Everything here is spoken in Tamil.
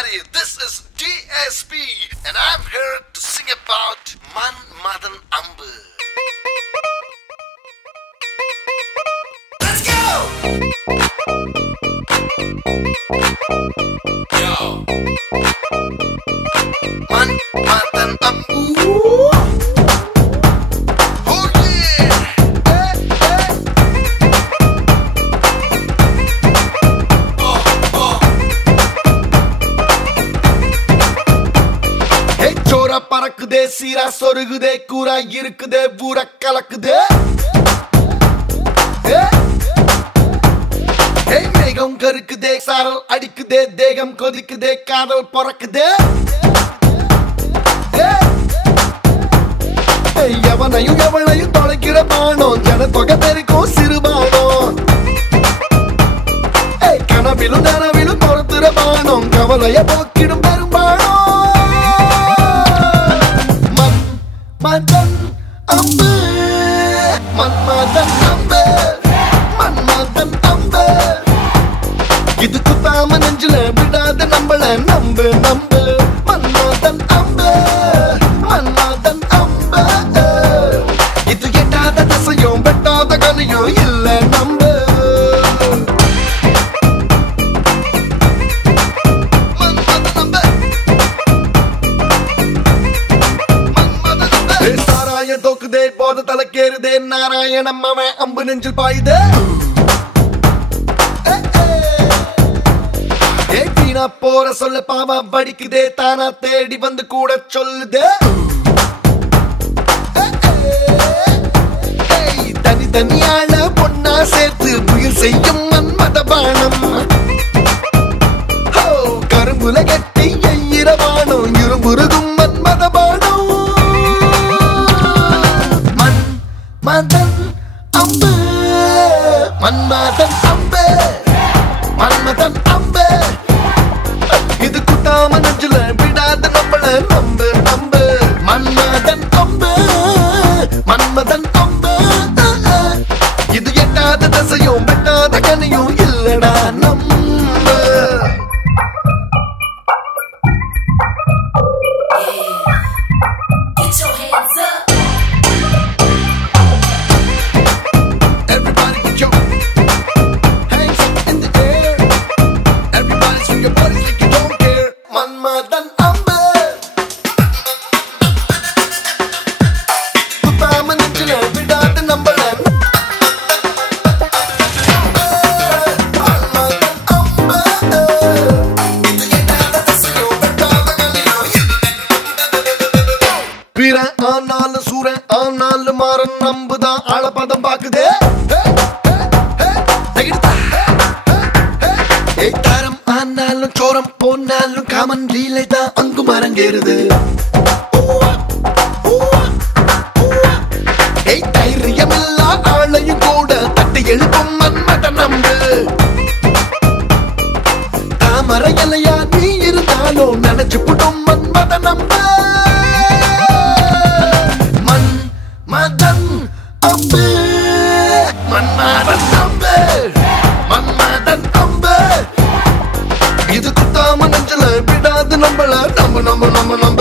everybody, this is DSP and I'm here to sing about Madan Ambu. Let's go! Yo! Madan Ambu. பறக்குதே சீரா சொருகுதே கூரா இருக்குதே ஊர கலக்குதே மேகம் கருக்குதே சாரல் அடிக்குதே தேகம் கொதிக்குதே காதல் பொறக்குதே எவனையும் எவளையும் தொலைக்கிற பானம் ஜன தொகை பெருக்கும் சிறுபானம் கனவிலும் நனவிலும் பொறுத்துற பானம் கவலைய போக்கிடும் பெரும்பானம் Madan Ambu, Madan Ambu, Madan Ambu. Idu kuthama nenjula vidada nambala nambu nambu. Madan Ambu, Madan Ambu. Idu yettada dasayum bettada ganiyum illa nambu. தோக்குதே போத தலைக்கேறுதே நாராயணம் அவன் அம்பு நெஞ்சில் பாயுதே வீணா போற சொல்ல பாவா படிக்குதே தானா தேடி வந்து கூட சொல்லுதே தனி தனியாள பொண்ணா சேர்த்து புயல் செய்யும் மன்மத பானம் கரும்புல கட்டி இரவானம் இருமுருகும் மன்மத பானம் Madan Ambu, Madan Ambu, Madan Ambu. Idu kuthama nenjula vidada nambala nambu nambu. Madan Ambu, Madan Ambu. Idu yettada dasayum bettada ganiyum illada nambu. Get your hands up. Madan Ambu kuthama nenjula vidada nambala Madan Ambu idu yettada dasayum bettada ganiyum pira aanalum sura aanalum maran nambudha alapadam paakudhe taram aanalum choram ponalum kaman leelai da angu marangerudu தைரியமில்லா ஆளையும் கூட தட்டி எழுப்பும் மன்மதன் அம்பு தாமரை இலையா நீ இருந்தாலும் நினைச்சு புடும் மன்மதன் அம்பு மன்மதன் அம்பு மன்மதன் அம்பு மன்மதன் அம்பு இது குத்தாம நெஞ்சல விடாது நம்பல நம்ப